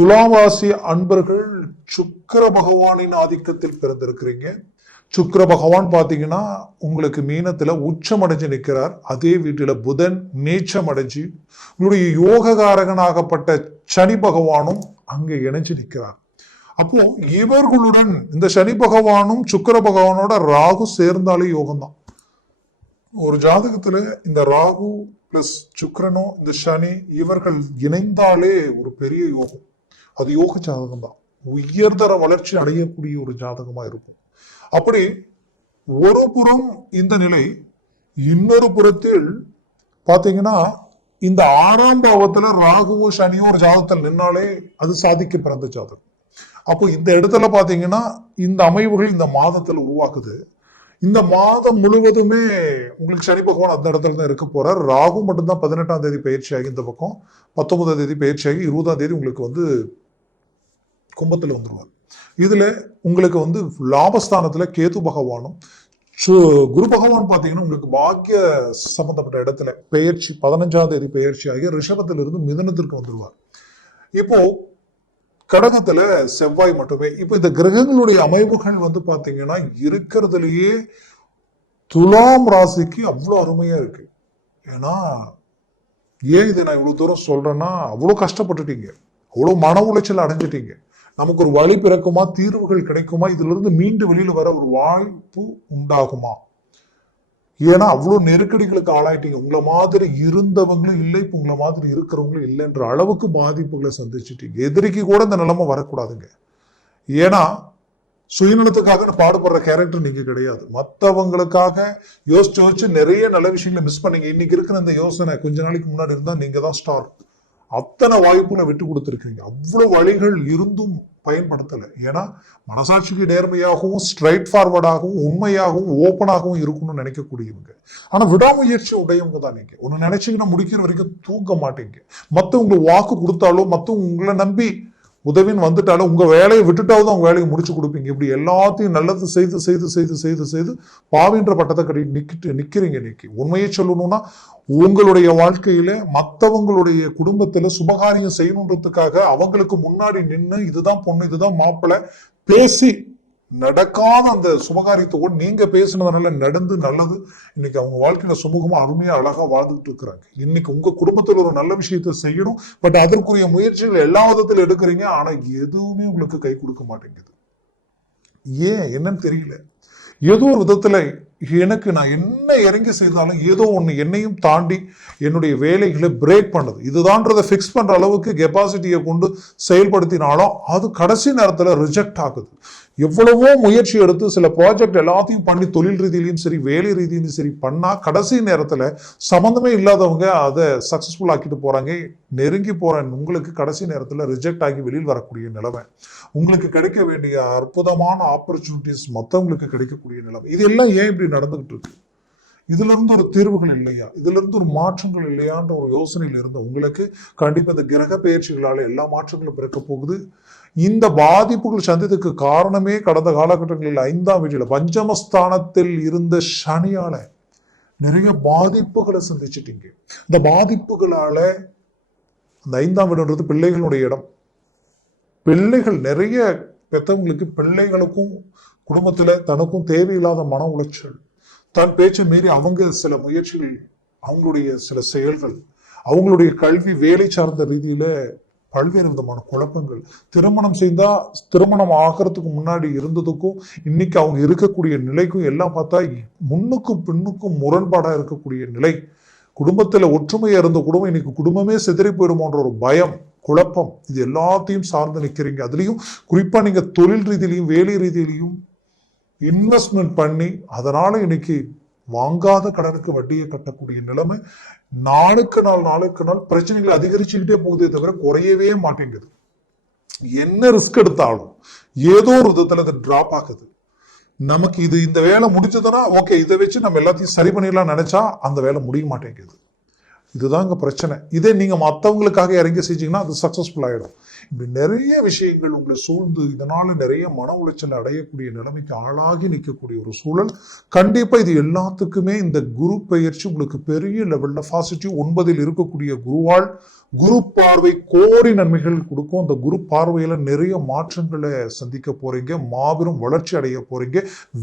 துலாவாசி அன்பர்கள் சுக்கிர பகவானின் ஆதிக்கத்தில் பிறந்திருக்கிறீங்க. சுக்கிர பகவான் பாத்தீங்கன்னா உங்களுக்கு மீனத்துல உச்சம் அடைஞ்சு நிற்கிறார். அதே வீட்டுல புதன் நீச்சம் அடைஞ்சு உங்களுடைய யோககாரகனாகப்பட்ட சனி பகவானும் அங்க இணைஞ்சு நிற்கிறார். அப்போ இவர்களுடன் இந்த சனி பகவானும் சுக்கிர பகவானோட ராகு சேர்ந்தாலே யோகம்தான். ஒரு ஜாதகத்துல இந்த ராகு பிளஸ் சுக்கிரனோ இந்த சனி இவர்கள் இணைந்தாலே ஒரு பெரிய யோகம். அது யோக ஜாதகம் தான். உயர்தர வளர்ச்சி அடையக்கூடிய ஒரு ஜாதகமா இருக்கும். அப்படி ஒரு புறம் இந்த நிலை, இன்னொரு புறத்தில் பாத்தீங்கன்னா இந்த 6ஆம் பாவத்துல ராகுவோ சனியோ ஒரு ஜாதகத்தில் நின்னாலே அது சாதிக்க பிறந்த ஜாதகம். அப்போ இந்த இடத்துல பாத்தீங்கன்னா இந்த அமைவுகள் இந்த மாதத்துல உருவாக்குது. இந்த மாதம் முழுவதுமே உங்களுக்கு சனி பகவான் அந்த இடத்துல தான் இருக்க போறார். ராகு மட்டும்தான் 18ஆம் தேதி பயிற்சியாகி இந்த பக்கம் 19ஆம் தேதி பயிற்சியாகி 20ஆம் தேதி உங்களுக்கு கும்பத்துல வந்துருவார். இதுல உங்களுக்கு லாபஸ்தானத்துல கேது பகவானும் குரு பகவான் பாத்தீங்கன்னா உங்களுக்கு பாக்கிய சம்பந்தப்பட்ட இடத்துல பெயர்ச்சி 15ஆம் தேதி பயிற்சியாகி ரிஷபத்திலிருந்து மிதுனத்திற்கு வந்துருவார். இப்போ கடகத்துல செவ்வாய் மட்டுமே. இப்ப இந்த கிரகங்களுடைய அமைவுகள் பாத்தீங்கன்னா இருக்கிறதுலயே துலாம் ராசிக்கு அவ்வளவு அருமையா இருக்கு. ஏன்னா ஏன் இதை நான் இவ்வளவு தூரம் சொல்றேன்னா, அவ்வளவு கஷ்டப்பட்டுட்டீங்க, அவ்வளவு மன உளைச்சல் அடைஞ்சிட்டீங்க. நமக்கு ஒரு வழி பிறக்குமா, தீர்வுகள் கிடைக்குமா, இதுல இருந்து மீண்டு வெளியில வர ஒரு வாய்ப்பு உண்டாகுமா? ஏன்னா அவ்வளவு நெருக்கடிகளுக்கு ஆளாயிட்டீங்க. உங்களை மாதிரி இருந்தவங்களும் இல்லை, இப்ப உங்களை மாதிரி இருக்கிறவங்களும் இல்லைன்ற அளவுக்கு பாதிப்புகளை சந்திச்சுட்டீங்க. எதிரிக்கு கூட இந்த நிலைமை வரக்கூடாதுங்க. ஏன்னா சுயநலத்துக்காக பாடுபடுற கேரக்டர் நீங்க கிடையாது. மற்றவங்களுக்காக யோசிச்சு நிறைய நல்ல விஷயங்களை மிஸ் பண்ணீங்க. இன்னைக்கு இருக்கிற இந்த யோசனை கொஞ்ச நாளைக்கு முன்னாடி இருந்தா நீங்க தான் ஸ்டார். அத்தனை வாய்ப்புகளை விட்டு கொடுத்துருக்கீங்க. அவ்வளவு வழிகள் இருந்தும் பயன்படுத்தலை. ஏன்னா மனசாட்சிக்கு நேர்மையாகவும் ஸ்ட்ரைட் ஃபார்வர்டாகவும் உண்மையாகவும் ஓப்பனாகவும் இருக்கணும்னு நினைக்கக்கூடியவங்க. ஆனா விடாமுயற்சி உடையவங்க தான் நீங்க. ஒண்ணு நினைச்சீங்கன்னா முடிக்கிற வரைக்கும் தூங்க மாட்டீங்க. மத்தவங்களுக்கு வாக்கு கொடுத்தாலோ மத்தவங்க உங்களை நம்பி உதவின்னு வந்துட்டாலும் உங்க வேலையை விட்டுட்டாவது அவங்க வேலையை முடிச்சு கொடுப்பீங்க. இப்படி எல்லாத்தையும் நல்லது செய்து செய்து செய்து செய்து செய்து பாவின்ற பட்டத்தை கட்டி நிக்கிறீங்க. இன்னைக்கு உண்மையை சொல்லணும்னா உங்களுடைய வாழ்க்கையில மற்றவங்களுடைய குடும்பத்துல சுபகாரியம் செய்யணுன்றதுக்காக அவங்களுக்கு முன்னாடி நின்று இதுதான் பொண்ணு இதுதான் மாப்பிள்ளை பேசி நடக்காத அந்த சுபகாரியத்தோடு நீங்க பேசினதுனால நடந்து நல்லது இன்னைக்கு அவங்க வாழ்க்கையில சுமூகமா அருமையா அழகா வாழ்ந்துட்டு இருக்கிறாங்க. இன்னைக்கு உங்க குடும்பத்துல ஒரு நல்ல விஷயத்த செய்யணும். பட் அதற்குரிய முயற்சிகள் எல்லா விதத்துல எடுக்கிறீங்க. ஆனா எதுவுமே உங்களுக்கு கை கொடுக்க மாட்டேங்குது. ஏன் என்னன்னு தெரியல. ஏதோ ஒரு விதத்துல எனக்கு நான் என்ன இறங்கி செய்தாலும் ஏதோ ஒண்ணு என்னையும் தாண்டி என்னுடைய வேலைகளை பிரேக் பண்ணுது. இதுதான்றதை ஃபிக்ஸ் பண்ற அளவுக்கு கெப்பாசிட்டியை கொண்டு செயல்படுத்தினாலும் அது கடைசி நேரத்துல ரிஜெக்ட் ஆகுது. எவ்வளவோ முயற்சி எடுத்து சில ப்ராஜெக்ட் எல்லாத்தையும் பண்ணி தொழில் ரீதியிலையும் சரி வேலை ரீதியிலையும் சரி பண்ணா கடைசி நேரத்துல சம்பந்தமே இல்லாதவங்க அதை சக்சஸ்ஃபுல் ஆக்கிட்டு போறாங்க. நெருங்கி போற உங்களுக்கு கடைசி நேரத்துல ரிஜெக்ட் ஆகி வெளியில் வரக்கூடிய நிலைமை, உங்களுக்கு கிடைக்க வேண்டிய அற்புதமான ஆப்பர்ச்சுனிட்டிஸ் மற்றவங்களுக்கு கிடைக்கக்கூடிய நிலைமை, இதெல்லாம் ஏன் இப்படி நடந்துகிட்டு இருக்கு? இதுல இருந்து ஒரு தீர்வுகள் இல்லையா? இதுல இருந்து ஒரு மாற்றங்கள் இல்லையான்ற ஒரு யோசனையில் இருந்த உங்களுக்கு கண்டிப்பா இந்த கிரக பயிற்சிகளால எல்லா மாற்றங்களும் பிறக்க போகுது. இந்த பாதிப்புகள் சந்தித்ததுக்கு காரணமே கடந்த காலகட்டங்களில் 5ஆம் வீட்டில பஞ்சமஸ்தானத்தில் இருந்த சனியால நிறைய பாதிப்புகளை சந்திச்சிட்டீங்க. இந்த பாதிப்புகளால அந்த 5ஆம் வீடுன்றது பிள்ளைகளுடைய இடம். பிள்ளைகள் நிறைய பெற்றவங்களுக்கு பிள்ளைகளுக்கும் குடும்பத்துல தனக்கும் தேவையில்லாத மன உளைச்சல், தன் பேச்சை மீறி அவங்க சில முயற்சிகள், அவங்களுடைய சில செயல்கள், அவங்களுடைய கல்வி வேலை சார்ந்த ரீதியில பல்வேறு விதமான குழப்பங்கள், திருமணம் செய்தா திருமணம் ஆகிறதுக்கு முன்னாடி இருந்ததுக்கும் இன்னைக்கு அவங்க இருக்கக்கூடிய நிலைக்கும் எல்லாம் பார்த்தா முன்னுக்கும் பின்னுக்கும் முரண்பாடா இருக்கக்கூடிய நிலை. குடும்பத்துல ஒற்றுமையா இருந்த குடும்பம் இன்னைக்கு குடும்பமே சிதறி போயிடுமோன்ற ஒரு பயம், குழப்பம், இது எல்லாத்தையும் சார்ந்து நிற்கிறீங்க. அதுலயும் குறிப்பா நீங்க தொழில் ரீதியிலையும் வேலை ரீதியிலையும் இன்வெஸ்ட்மெண்ட் பண்ணி அதனால இன்னைக்கு வாங்காத கடனுக்கு வட்டியை கட்டக்கூடிய நிலைமை. நாளுக்கு நாள் பிரச்சனைகள் அதிகரிச்சுக்கிட்டே போகுதே தவிர குறையவே மாட்டேங்குது. என்ன ரிஸ்க் எடுத்தாலும் ஏதோ ஒரு விதத்துல அது டிராப் ஆகுது. நமக்கு இந்த வேலை முடிச்சதுன்னா ஓகே, இதை வச்சு நம்ம எல்லாத்தையும் சரி பண்ணிடலாம் நினைச்சா அந்த வேலை முடிய மாட்டேங்குது. இதுதான் இங்க பிரச்சனை. இதே நீங்க மற்றவங்களுக்காக இறங்கி செஞ்சீங்கன்னா அது சக்சஸ்ஃபுல் ஆயிடும். இப்படி நிறைய விஷயங்கள் உங்களை சூழ்ந்து இதனால நிறைய மன உளைச்சல் அடையக்கூடிய நிலைமைக்கு ஆளாகி நிற்கக்கூடிய ஒரு சூழல். கண்டிப்பா இது எல்லாத்துக்குமே இந்த குரு பெயர்ச்சி உங்களுக்கு பெரிய லெவல்ல பாசிட்டிவ். 9ல் இருக்கக்கூடிய குருவால் குரு பார்வை கோடி நன்மைகள் கொடுக்கும். அந்த குரு பார்வையில நிறைய மாற்றங்களை சந்திக்க போறீங்க, மாபெரும் வளர்ச்சி அடைய போறீங்க,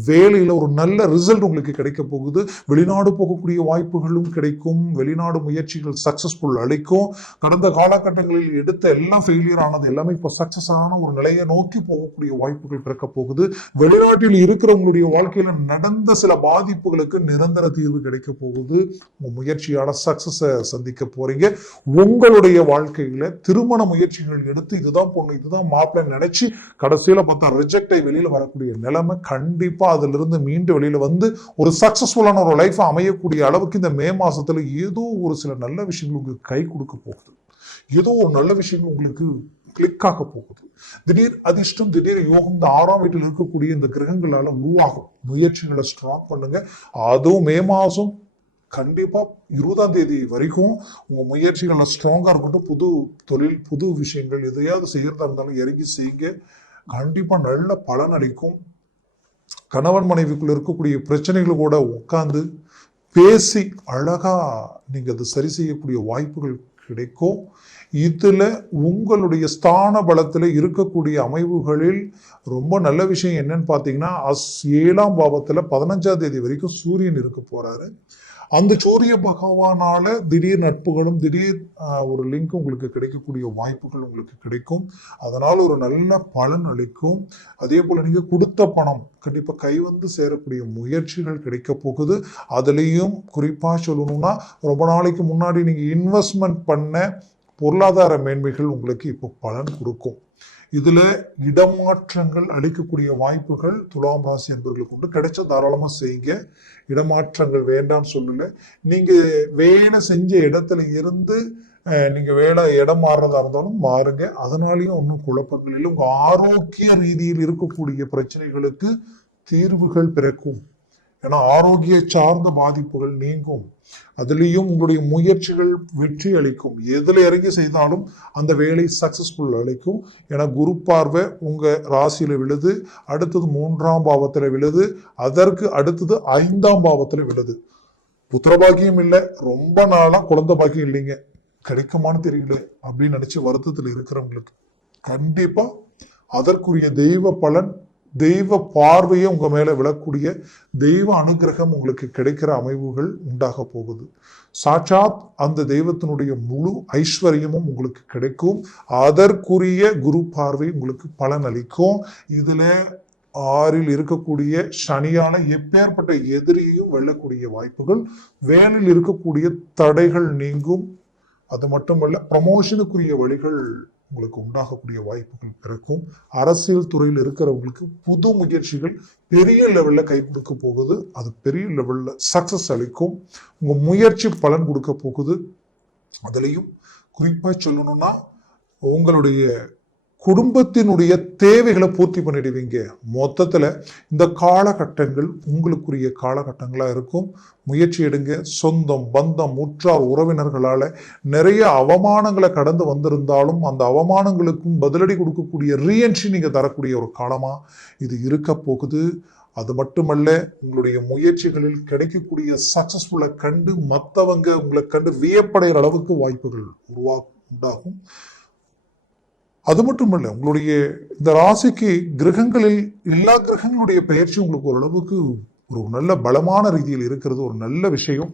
வேலையில ஒரு நல்ல ரிசல்ட் உங்களுக்கு கிடைக்க போகுது, வெளிநாடு போகக்கூடிய வாய்ப்புகளும் கிடைக்கும், வெளிநாடு முயற்சிகள் சக்சஸ்ஃபுல் அளிக்கும். கடந்த காலகட்டங்களில் எடுத்த எல்லாம் ஃபெயிலியர் ஆனது எல்லாமே இப்போ சக்சஸ் ஆன ஒரு நிலையை நோக்கி போகக்கூடிய வாய்ப்புகள் பிறக்க போகுது. வெளிநாட்டில் இருக்கிறவங்களுடைய வாழ்க்கையில நடந்த சில பாதிப்புகளுக்கு நிரந்தர தீர்வு கிடைக்க போகுது. உங்க முயற்சியால சக்சஸை சந்திக்க போறீங்க. உங்களுடைய வாழ்க்கையில திருமண முயற்சிகள் எடுத்து இதுதான் பொண்ணு இதுதான் மாப்பிள்ளை நினைச்சு கடைசியில பார்த்தா ரிஜெக்ட் ஆகி வெளியில வரக்கூடிய நிலைமை கண்டிப்பா அதுல இருந்து மீண்டு வெளியில வந்து ஒரு சக்சஸ்ஃபுல்லான ஒரு லைஃப் அமையக்கூடிய அளவுக்கு இந்த மே மாசத்துல ஏதோ ஒரு சில நல்ல விஷயங்கள் உங்களுக்கு கை கொடுக்க போகுது. ஏதோ ஒரு நல்ல விஷயங்கள் உங்களுக்கு கிளிக் ஆக போகுது. திடீர் அதிர்ஷ்டம், திடீர் யோகம் இந்த 6ஆம் வீட்டில் இருக்கக்கூடிய இந்த கிரகங்களால உருவாகும். முயற்சிகளை ஸ்ட்ராங் பண்ணுங்க. அதுவும் மே மாசம் கண்டிப்பா 20ஆம் தேதி வரைக்கும் உங்க முயற்சிகள் ஸ்ட்ராங்கா இருக்கட்டும். புது தொழில், புது விஷயங்கள் எதையாவது செய்யறதா இருந்தாலும் இறங்கி செய்யுங்க. கண்டிப்பா நல்ல பலன் அளிக்கும். கணவன் மனைவிக்குள்ள இருக்கக்கூடிய பிரச்சனைகள் கூட உட்கார்ந்து பேசி அழகா நீங்க அதை சரி செய்யக்கூடிய வாய்ப்புகள் கிடைக்கும். இதுல உங்களுடைய ஸ்தான பலத்துல இருக்கக்கூடிய அமைவுகளில் ரொம்ப நல்ல விஷயம் என்னன்னு பாத்தீங்கன்னா 7ஆம் பாவத்துல 15ஆம் தேதி வரைக்கும் சூரியன் இருக்க போறாரு. அந்த சூரிய பகவானால திடீர் நட்புகளும் திடீர் ஒரு லிங்க் உங்களுக்கு கிடைக்கக்கூடிய வாய்ப்புகள் உங்களுக்கு கிடைக்கும். அதனால ஒரு நல்ல பலன் அளிக்கும். அதே போல நீங்க கொடுத்த பணம் கண்டிப்பா கை வந்து சேரக்கூடிய முயற்சிகள் கிடைக்க போகுது. அதுலேயும் குறிப்பா சொல்லணும்னா ரொம்ப நாளைக்கு முன்னாடி நீங்க இன்வெஸ்ட்மெண்ட் பண்ண பொருளாதார மேன்மைகள் உங்களுக்கு இப்போ பலன் கொடுக்கும். இதுல இடமாற்றங்கள் அளிக்கக்கூடிய வாய்ப்புகள் துலாம் ராசி என்பவர்களுக்கு உண்டு. கிடைச்சா தாராளமா செய்யுங்க. இடமாற்றங்கள் வேண்டாம்னு சொல்லல. நீங்க வேலை செஞ்ச இடத்துல இருந்து நீங்க வேலை இடம் மாறுறதா இருந்தாலும் மாறுங்க. அதனாலயும் ஒன்றும் குழப்பங்கள் இல்லை. உங்க ஆரோக்கிய ரீதியில் இருக்கக்கூடிய பிரச்சனைகளுக்கு தீர்வுகள் பிறக்கும். ஏன்னா ஆரோக்கிய சார்ந்த பாதிப்புகள் நீங்கும். அதுலேயும் உங்களுடைய முயற்சிகள் வெற்றி அளிக்கும். எதுல இறங்கி செய்தாலும் அந்த வேலை சக்சஸ்ஃபுல் அளிக்கும். ஏன்னா குரு பார்வை உங்க ராசியில விழுது, அடுத்தது 3ஆம் பாவத்துல விழுது, அதற்கு அடுத்தது 5ஆம் பாவத்துல விழுது. புத்திரபாக்கியம் இல்லை, ரொம்ப நாளா குழந்தை பாக்கியம் இல்லைங்க, கிடைக்குமான்னு தெரியல அப்படின்னு நினைச்சு வருத்தத்தில் இருக்கிறவங்களுக்கு கண்டிப்பா அதற்குரிய தெய்வ பலன், தெய்வ பார்வையை உங்க மேல விழக்கூடிய தெய்வ அனுகிரகம் உங்களுக்கு கிடைக்கிற அமைவுகள் உண்டாக போகுது. சாட்சாத் அந்த தெய்வத்தினுடைய முழு ஐஸ்வர்யமும் உங்களுக்கு கிடைக்கும். அதற்குரிய குரு பார்வை உங்களுக்கு பலன் அளிக்கும். இதுல 6ல் இருக்கக்கூடிய சனியால எப்பேற்பட்ட எதிரியையும் வெல்லக்கூடிய வாய்ப்புகள், வேலையில் இருக்கக்கூடிய தடைகள் நீங்கும். அது மட்டுமல்ல, ப்ரமோஷனுக்குரிய வழிகள் உங்களுக்கு உண்டாகக்கூடிய வாய்ப்புகள் பிறக்கும். அரசியல் துறையில் இருக்கிறவங்களுக்கு புது முயற்சிகள் பெரிய லெவல்ல கை கொடுக்க போகுது. அது பெரிய லெவல்ல சக்சஸ் அளிக்கும். உங்க முயற்சி பலன் கொடுக்க போகுது. அதுலயும் குறிப்பா சொல்லணும்னா உங்களுடைய குடும்பத்தினுடைய தேவைகளை பூர்த்தி பண்ணிடுவீங்க. மொத்தத்துல இந்த காலகட்டங்கள் உங்களுக்குரிய காலகட்டங்களா இருக்கும். முயற்சி எடுங்க. சொந்தம், பந்தம், உற்றார் உறவினர்களால நிறைய அவமானங்களை கடந்து வந்திருந்தாலும் அந்த அவமானங்களுக்கும் பதிலடி கொடுக்கக்கூடிய ரீஎன்ட்ரி நீங்க தரக்கூடிய ஒரு காலமா இது இருக்க போகுது. அது மட்டுமல்ல, உங்களுடைய முயற்சிகளில் கிடைக்கக்கூடிய சக்சஸ்ஃபுல்லை கண்டு மற்றவங்க உங்களை கண்டு வியப்படைகிற அளவுக்கு வாய்ப்புகள் உண்டாகும். அது மட்டுமல்ல, உங்களுடைய இந்த ராசிக்கு கிரகங்களில் எல்லா கிரகங்களுடைய பெயர்ச்சி உங்களுக்கு ஓரளவுக்கு ஒரு நல்ல பலமான ரீதியில் இருக்கிறது ஒரு நல்ல விஷயம்.